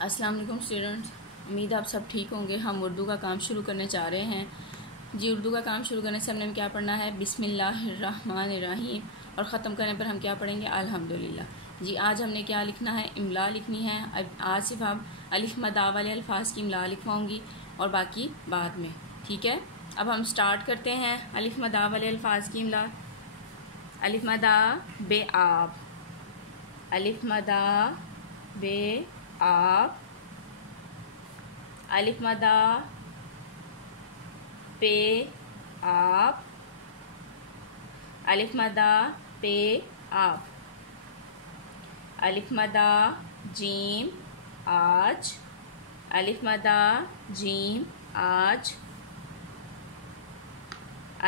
السلام علیکم اسٹوڈنٹس، امید آپ سب ٹھیک ہوں گے۔ ہم اردو کا کام شروع کرنے چاہ رہے ہیں جی۔ اردو کا کام شروع کرنے سے ہم نے کیا پڑھنا ہے؟ بسم اللہ الرحمن الرحیم، اور ختم کرنے پر ہم کیا پڑھیں گے؟ الحمدللہ جی۔ آج ہم نے کیا لکھنا ہے؟ املا لکھنی ہے۔ آج صرف ہم الف مد والے الفاظ کی املا لکھواؤں گی اور باقی بعد میں، ٹھیک ہے۔ اب ہم سٹارٹ کرتے ہیں الف مد والے الفاظ کی املا۔ الف مد بے آب، الف مد بے آب، الف مد پے آب، الف مد پے آب، الف مد جیم آج، الف مد جیم آج،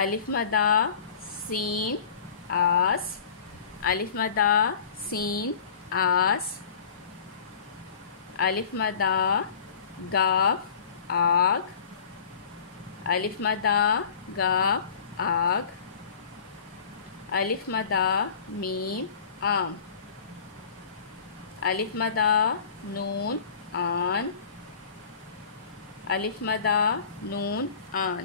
الف مد سین آس، الف مد سین آس، الف مد گاف آگ، الف مد گاف آگ، الف مد میم آم، الف مد نون آن، الف مد نون آن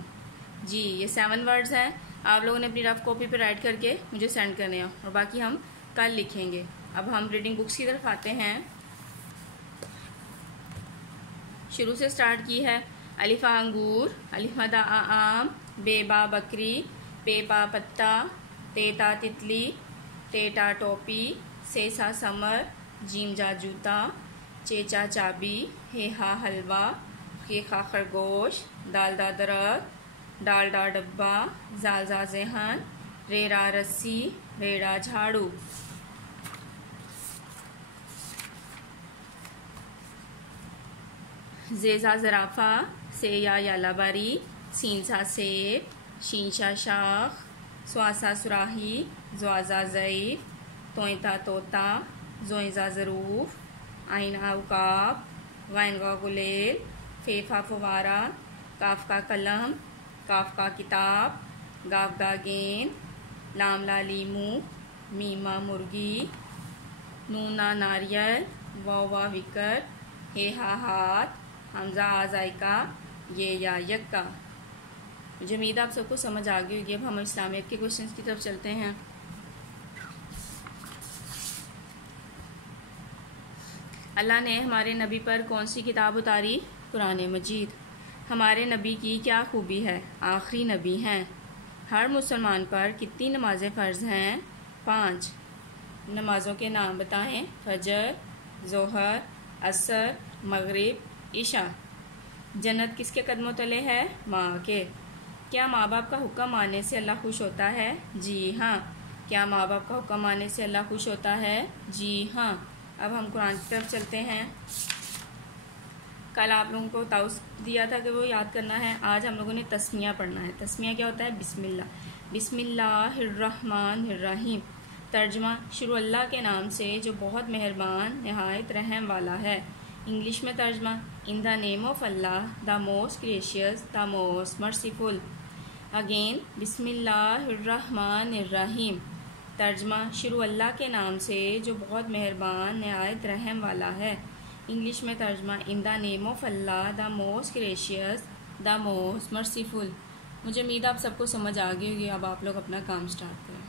جی۔ یہ 7 ورڈز ہیں، آپ لوگوں نے اپنی رف کاپی پہ رائٹ کر کے مجھے سینڈ کرنے ہیں اور باقی ہم کل لکھیں گے۔ اب ہم ریڈنگ بکس کی طرف آتے ہیں۔ شروع سے سٹارٹ کی ہے۔ الف انگور، الف مد آم، بے با بکری، پے پا پتا، تے تا تتلی، ٹے ٹا ٹوپی، سے سا سمر، جیم جا جوتا، چے چا چابی، ہے ہا حلوہ، خے خا خرگوش، دال دا درخت، ڈال ڈا ڈبہ، زال زا ذہن، رے را رسی، ریڑا جھاڑو۔ زیزا زرافہ، سے یا یالا باری، سین سا سیب، شین شا شاخ، سواسا سراہی، زوازا ضعیف، توئتا طوطا، زوئزا ظروف، عین عقاب، غین غا غلیل، فیفا فوارہ، کاف کا قلم، کاف کا کتاب، گاف گا گیند، لام لا لیمو، میما مرغی، نونا ناریل، واوا وکٹ، ہے ہا ہاتھ، حمزہ آ ذائقہ، یہ یا یکا۔ مجھے امید آپ سب کو سمجھ آ گئی ہوگی۔ اب ہم اسلامیت کے کوشچنس کی طرف چلتے ہیں۔ اللہ نے ہمارے نبی پر کون سی کتاب اتاری؟ قرآن مجید۔ ہمارے نبی کی کیا خوبی ہے؟ آخری نبی ہیں۔ ہر مسلمان پر کتنی نمازیں فرض ہیں؟ 5۔ نمازوں کے نام بتائیں۔ فجر، ظہر، عصر، مغرب، عشاء۔ جنت کس کے قدموں تلے ہے؟ ماں کے۔ کیا ماں باپ کا حکم ماننے سے اللہ خوش ہوتا ہے؟ جی ہاں۔ کیا ماں باپ کا حکم ماننے سے اللہ خوش ہوتا ہے؟ جی ہاں۔ اب ہم قرآن کی طرف چلتے ہیں۔ کل آپ لوگوں کو تاؤس دیا تھا کہ وہ یاد کرنا ہے۔ آج ہم لوگوں نے تسمیہ پڑھنا ہے۔ تسمیہ کیا ہوتا ہے؟ بسم اللہ۔ بسم اللہ الرحمن الرحیم۔ ترجمہ: شروع اللہ کے نام سے جو بہت مہربان نہایت رحم والا ہے۔ انگلش میں ترجمہ: in the name of Allah, the most gracious, the most merciful. Again, بسم اللہ الرحمن الرحیم۔ ترجمہ: شروع اللہ کے نام سے جو بہت مہربان نہایت رحم والا ہے۔ انگلش میں ترجمہ: in the name of Allah, the most gracious, the most merciful. مجھے امید آپ سب کو سمجھ آ گئی ہوگی۔ اب آپ لوگ اپنا کام سٹارٹ کریں۔